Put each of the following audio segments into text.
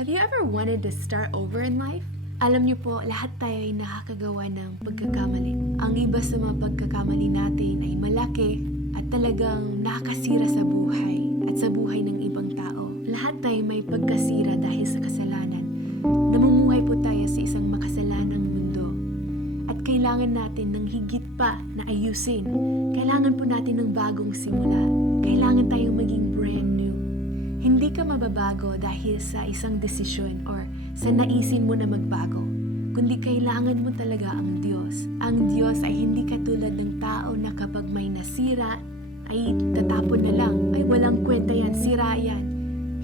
Have you ever wanted to start over in life? Alam niyo po, lahat tayo ay nakakagawa ng pagkakamali. Ang iba sa mga pagkakamali natin ay malaki at talagang nakakasira sa buhay at sa buhay ng ibang tao. Lahat tayo may pagkasira dahil sa kasalanan. Namumuhay po tayo sa isang makasalanang mundo at kailangan natin ng higit pa na ayusin. Kailangan po natin ng bagong simula. Kailangan tayong maging brand new. Hindi ka mababago dahil sa isang desisyon or sa naisin mo na magbago. Kundi kailangan mo talaga ang Diyos. Ang Diyos ay hindi katulad ng tao na kapag may nasira, ay tatapon na lang. Ay walang kwenta yan, sira yan.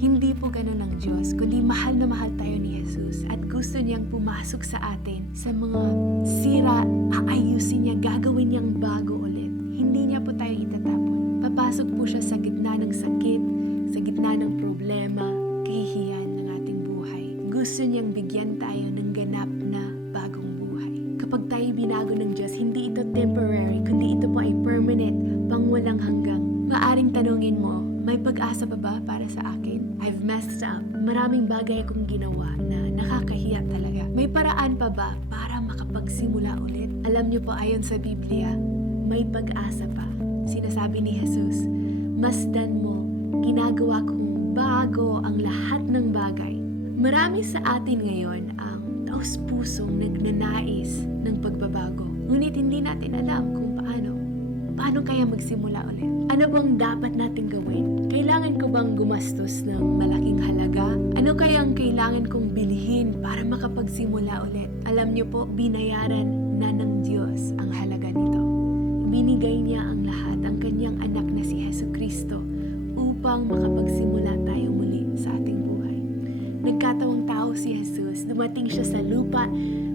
Hindi po ganun ang Diyos, kundi mahal na mahal tayo ni Jesus at gusto niyang pumasok sa atin sa mga sira, aayusin niya, gagawin niyang bago ulit. Hindi niya po tayo itatapon. Papasok po siya sa gitna ng sakit, Kapag tayo binago ng Diyos, hindi ito temporary, kundi ito po ay permanent, pang walang hanggang. Maaring tanungin mo, may pag-asa pa ba para sa akin? I've messed up. Maraming bagay akong ginawa na nakakahiya talaga. May paraan pa ba para makapagsimula ulit? Alam niyo po ayon sa Biblia, may pag-asa pa. Sinasabi ni Jesus, masdan mo, ginagawa kong bago ang lahat ng bagay. Marami sa atin ngayon taos pusong nagnanais ng pagbabago. Ngunit hindi natin alam kung paano. Paano kaya magsimula ulit? Ano bang dapat natin gawin? Kailangan ko bang gumastos ng malaking halaga? Ano kaya ang kailangan kong bilhin para makapagsimula ulit? Alam niyo po, binayaran na ng Diyos ang halaga nito. Binigay niya ang lahat, ang kanyang anak na si Heso Kristo upang makapagsimula Nagkatawang tao si Jesus, dumating siya sa lupa,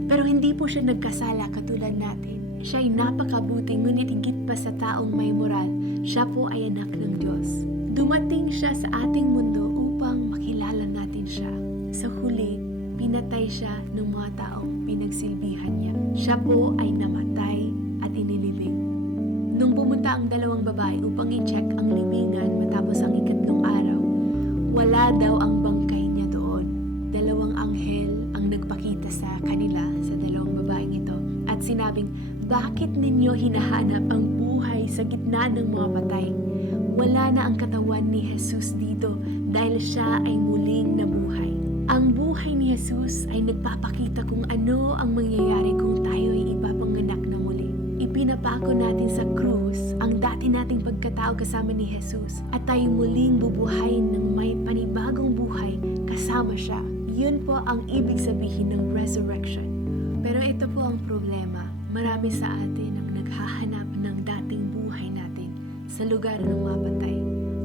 pero hindi po siya nagkasala katulad natin. Siya ay napakabuti, ngunit higit pa sa taong may moral, siya po ay anak ng Diyos. Dumating siya sa ating mundo upang makilala natin siya. Sa huli, pinatay siya ng mga taong pinagsilbihan niya. Siya po ay namatay at inilibing. Nung pumunta ang dalawang babae upang i-check ang libingan matapos ang ikatlong araw, wala daw ang at sinabing, bakit ninyo hinahanap ang buhay sa gitna ng mga patay? Wala na ang katawan ni Jesus dito dahil siya ay muling nabuhay. Ang buhay ni Jesus ay nagpapakita kung ano ang mangyayari kung tayo ay ipapanganak na muli. Ipinapako natin sa krus ang dati nating pagkatao kasama ni Jesus at tayo muling bubuhayin ng may panibagong buhay kasama siya. Yun po ang ibig sabihin ng resurrection. Pero ito po ang problema. Marami sa atin ang naghahanap ng dating buhay natin sa lugar ng mga patay.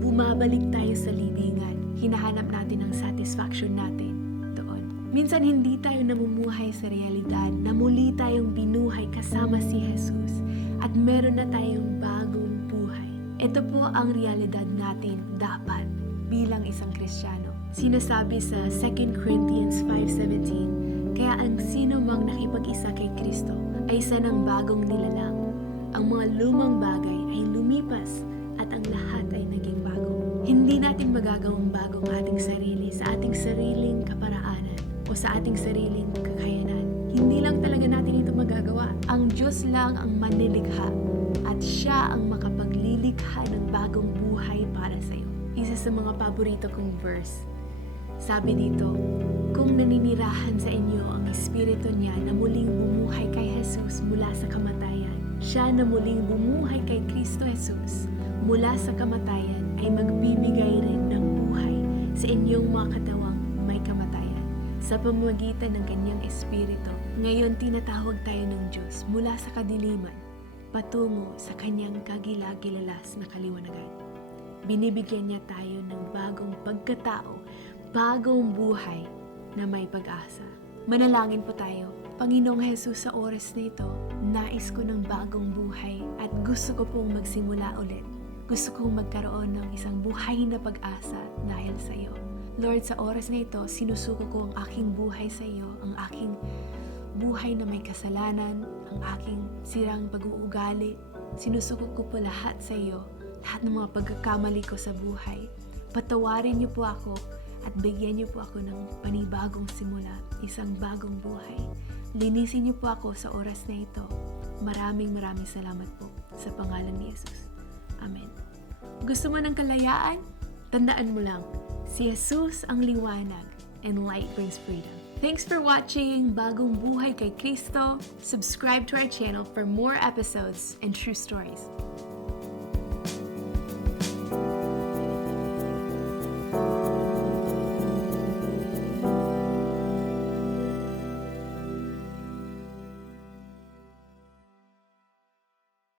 Bumabalik tayo sa libingan. Hinahanap natin ang satisfaction natin doon. Minsan hindi tayo namumuhay sa realidad na muli tayong binuhay kasama si Jesus at meron na tayong bagong buhay. Ito po ang realidad natin dapat bilang isang Kristiyano. Sinasabi sa 2 Corinthians 5.17, Kaya ang sino mang nakipag-isa kay Kristo ay isa ng bagong nilalang. Ang mga lumang bagay ay lumipas at ang lahat ay naging bago. Hindi natin magagawang bago ang ating sarili sa ating sariling kaparaanan o sa ating sariling kakayanan. Hindi lang talaga natin ito magagawa. Ang Diyos lang ang manilikha at siya ang makapaglilikha ng bagong buhay para sa iyo. Isa sa mga paborito kong verse. Sabi dito, kung naninirahan sa inyo ang Espiritu niya na muling kay Jesus mula sa kamatayan, siya na muling bumuhay kay Kristo Jesus mula sa kamatayan ay magbibigay rin ng buhay sa inyong mga katawang may kamatayan. Sa pamamagitan ng kanyang Espiritu, ngayon tinatawag tayo ng Diyos mula sa kadiliman patungo sa kanyang kagilagilalas na kaliwanagan. Binibigyan niya tayo ng bagong pagkatao, bagong buhay na may pag-asa. Manalangin po tayo. Panginoong Jesus, sa oras na ito, nais ko ng bagong buhay at gusto ko pong magsimula ulit. Gusto kong magkaroon ng isang buhay na pag-asa dahil sa iyo. Lord, sa oras na ito, sinusuko ko ang aking buhay sa iyo, ang aking buhay na may kasalanan, ang aking sirang pag-uugali. Sinusuko ko po lahat sa iyo, lahat ng mga pagkakamali ko sa buhay. Patawarin niyo po ako at bigyan niyo po ako ng panibagong simula, isang bagong buhay. Linisin niyo po ako sa oras na ito. Maraming maraming salamat po sa pangalan ni Jesus. Amen. Gusto mo ng kalayaan? Tandaan mo lang, si Jesus ang liwanag and light brings freedom. Thanks for watching Bagong Buhay kay Kristo. Subscribe to our channel for more episodes and true stories.